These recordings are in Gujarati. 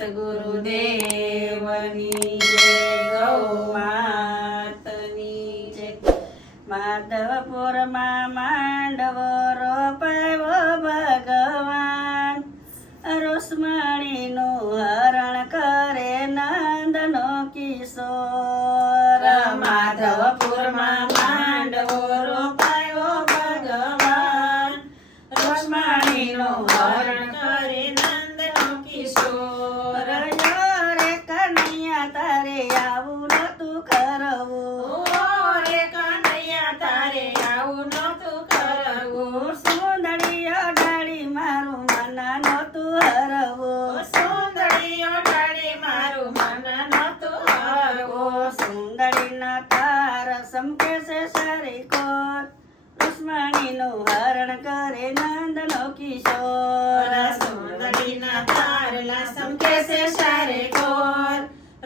સતગુરુદેવની જય, ગૌ માતની જય. માધવપુરમાં માંડવો રોપાયો ભગવાન, રુક્ષ્મણીનું હરણ કરે નંદનો કિશોર. માધવપુરમાં માંડવો રોપાયો ભગવાન, રુક્ષ્મણીનું હરણ કરે નંદનો કિશોર. રે કનૈયા તારે આવું નતું કરવું, રે કનૈયા તારે આવું નતું કરવું. સુંદરીઓ ડાળી મારું મન નતું હરવું, સુંદરીઓ ડાળી મારું મન નતું હરવું. સુંદરીના તાર સમકે છે સારી કોર, રુક્ષ્મણીનું હરણ કરે નંદનો કિશોર. સુંદરીના તારલા સમકે છે સારે કોર,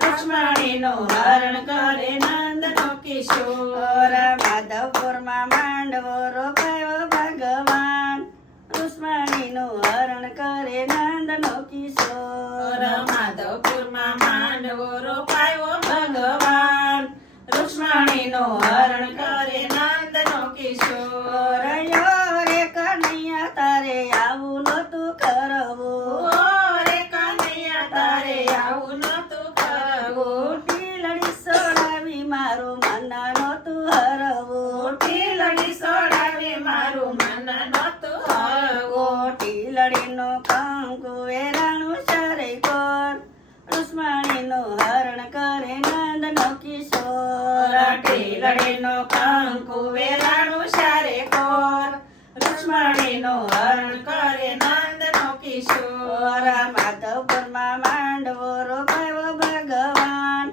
રુક્ષ્મણીનું હરણ કરે નંદનો કિશોર. માધવપુરમાં માંડવો રોપાયો ભગવાન, રુક્ષ્મણીનું હરણ કરે નંદનો કિશોર. માધવપુરમાં માંડવો રોપાયો ભગવાન, રુક્ષ્મણીનું હરણ કરે નંદનો કિશોર. રે કનૈયા તારે આવું નતું કરવું, રે કનૈયા તારે આવું નતું કરવું. ટીલડી સોડાવી મારું મન નતું હરવું, ટીલડી સોડાવી મારું મન નતું હરવું. ટીલડીનો કંકુ વેરાણું સરે કોર, રુક્ષ્મણીનું હરણ કરે નંદનો કિશોર. ટીલડીનો કંકુ વેરાણું સરે કોર, રુક્ષ્મણીનું હરણ કરે નંદનો કિશોર. માધવપુરમાં માંડવો રોપાયો ભગવાન,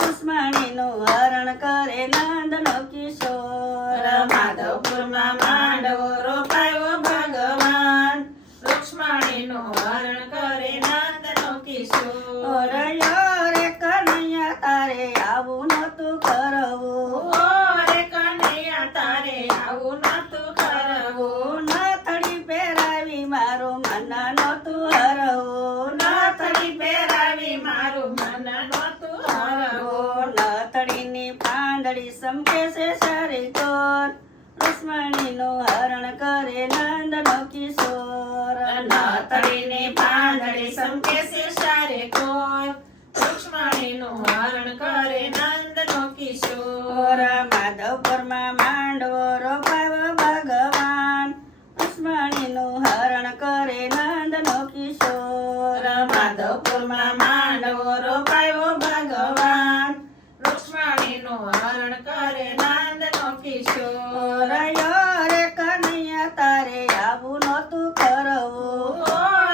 રુક્ષ્મણીનું હરણ કરે નંદનો કિશોર. માધવપુરમાં માંડવો રોપાયો ભગવાન, રુક્ષ્મણીનું હરણ કરે નંદનો કિશોર. રે કનૈયા તારે આવું નતું કરવું, રે કનૈયા તારે આવું નતું કરવું. નાથડી પહેરાવી મારું મન નતું હરવું, નાથડી પહેરાવી મારું મન નતું હરવું. નાથડીની પાંદડી સમકે છે સારી કોર, રુક્ષ્મણીનું હરણ કરે નંદનો કિશોર. નાથડીની પાંદડી સમકે છે સારી કોર, રુક્ષ્મણીનું હરણ કરે નંદનો કિશોર. માધવપુરમાં માંડવો રોપાયો ભગવાન, રુક્ષ્મણીનું હરણ કરે નંદનો કિશોર. માધવપુરમાં માંડવો રોપાયો ભગવાન, રુક્ષ્મણીનું હરણ કરે નંદનો કિશોર. રે કનૈયા તારે આવું નતું કરવું,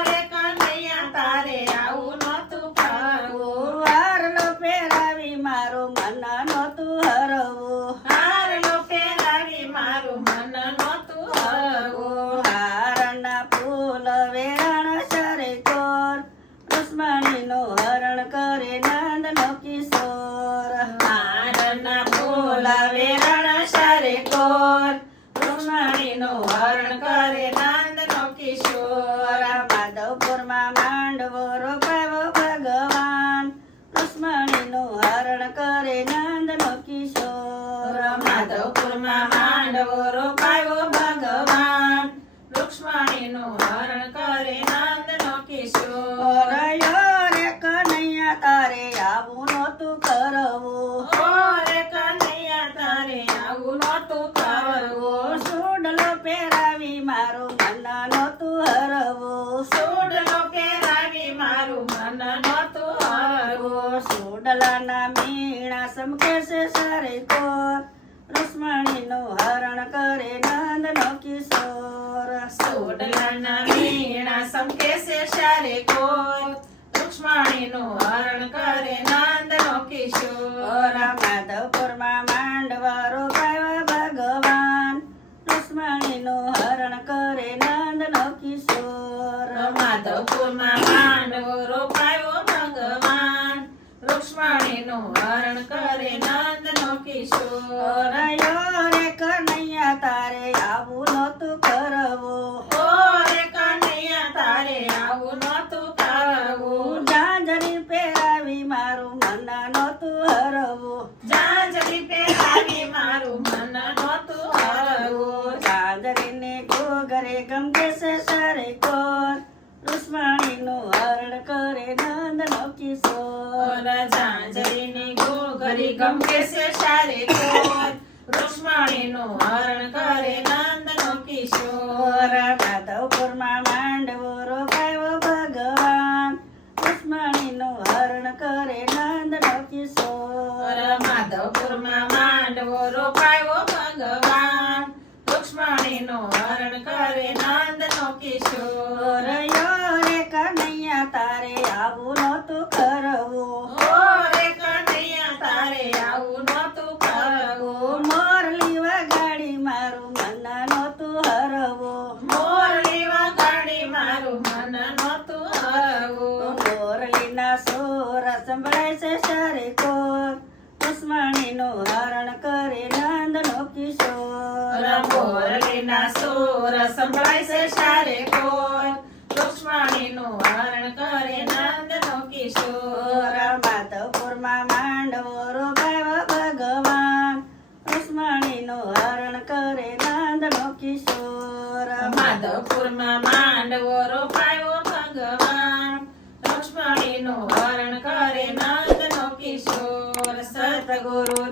રે કનૈયા તારે આવું નતું કરવું. હારલો પહેરાવી મારું મન નતું હરવું, હારલો પહેરાવી મારું મન નતું હરવું. હારના ફૂલ વેરાણ સરે કોર, રુક્ષ્મણીનું હરણ કરે નંદનો કિશોર. હારના ફૂલ વેરાણ સરે કોર, રુક્ષ્મણીનું હરણ કરે નંદનો કિશોર. માધવપુરમાં માંડવો રોપાયો ભગવાન, રુક્ષ્મણીનું હરણ કરે નંદનો કિશોર. માધવપુરમાં માંડવો રોપાયો ભગવાન, રુક્ષ્મણીનું હરણ કરે નંદનો કિશોર. રે કનૈયા તારે આવું નતું કરવું, રે કનૈયા તારે આવું નતું કરવું. સુડલો પહેરાવી મારું મન નતું હરવું, સુડલો પહેરાવી મારું મન નતું હરવું. સુડલાના મીણા સમકે છે સારે કોર, રુક્ષ્મણીનું હરણ કરે નંદનો કિશોર. સુડલાના મીણા સમકે છે સારે કોર, રુક્ષ્મણીનું હરણ કરે નંદનો કિશોર. માધવપુરમાં માંડવા રોપાયો ભગવાન, રુક્ષ્મણીનું હરણ કરે નંદનો કિશોર. માધવપુરમાં માંડવો રોપાયો ભગવાન, રુક્ષ્મણીનું હરણ કરે નંદનો કિશોર. રે કનૈયા તારે આવું નતું કરવું, રે કનૈયા તારે આવું નતું કરવું. ઝાંઝર કરે નંદનો કિશોર ઝાંઝરીની ઘોઘરી ગમકે છે સારે કોર રૂક્ષ્મણીનું હરણ કરે નંદનો કિશોર માધવપુરમાં માંડવો રોપાયો ભગવાન રૂક્ષ્મણીનું હરણ કરે નંદનો કિશોર માધવપુરમાં માંડવો રોપાયો ભગવાન રૂક્ષ્મણીનું હરણ કરે નંદનો કિશોર રે કનૈયા તારે આવું નહોતું કરવું ઓ રે કનૈયા તારે આવું નહોતું કરવું મોરલી વગાડી મારું મન નહોતું હરવું મોરલી વગાડી મારું મન નહોતું હરવું મોરલીના સુર સંભળાય છે સારે કોર રૂક્ષ્મણીનું હરણ કરે નંદનો કિશોર મોરલીના સુર સંભળાય છે સારે કોર રૂક્ષ્મણીનું હરણ કરે નંદનો કિશોર માધવપુરમાં માંડવો રોપાયો ભગવાન રૂક્ષ્મણીનું હરણ કરે નંદનો કિશોર માધવપુરમાં માંડવો રોપાયો ભગવાન રૂક્ષ્મણીનું હરણ કરે નંદનો કિશોર સતગુરુ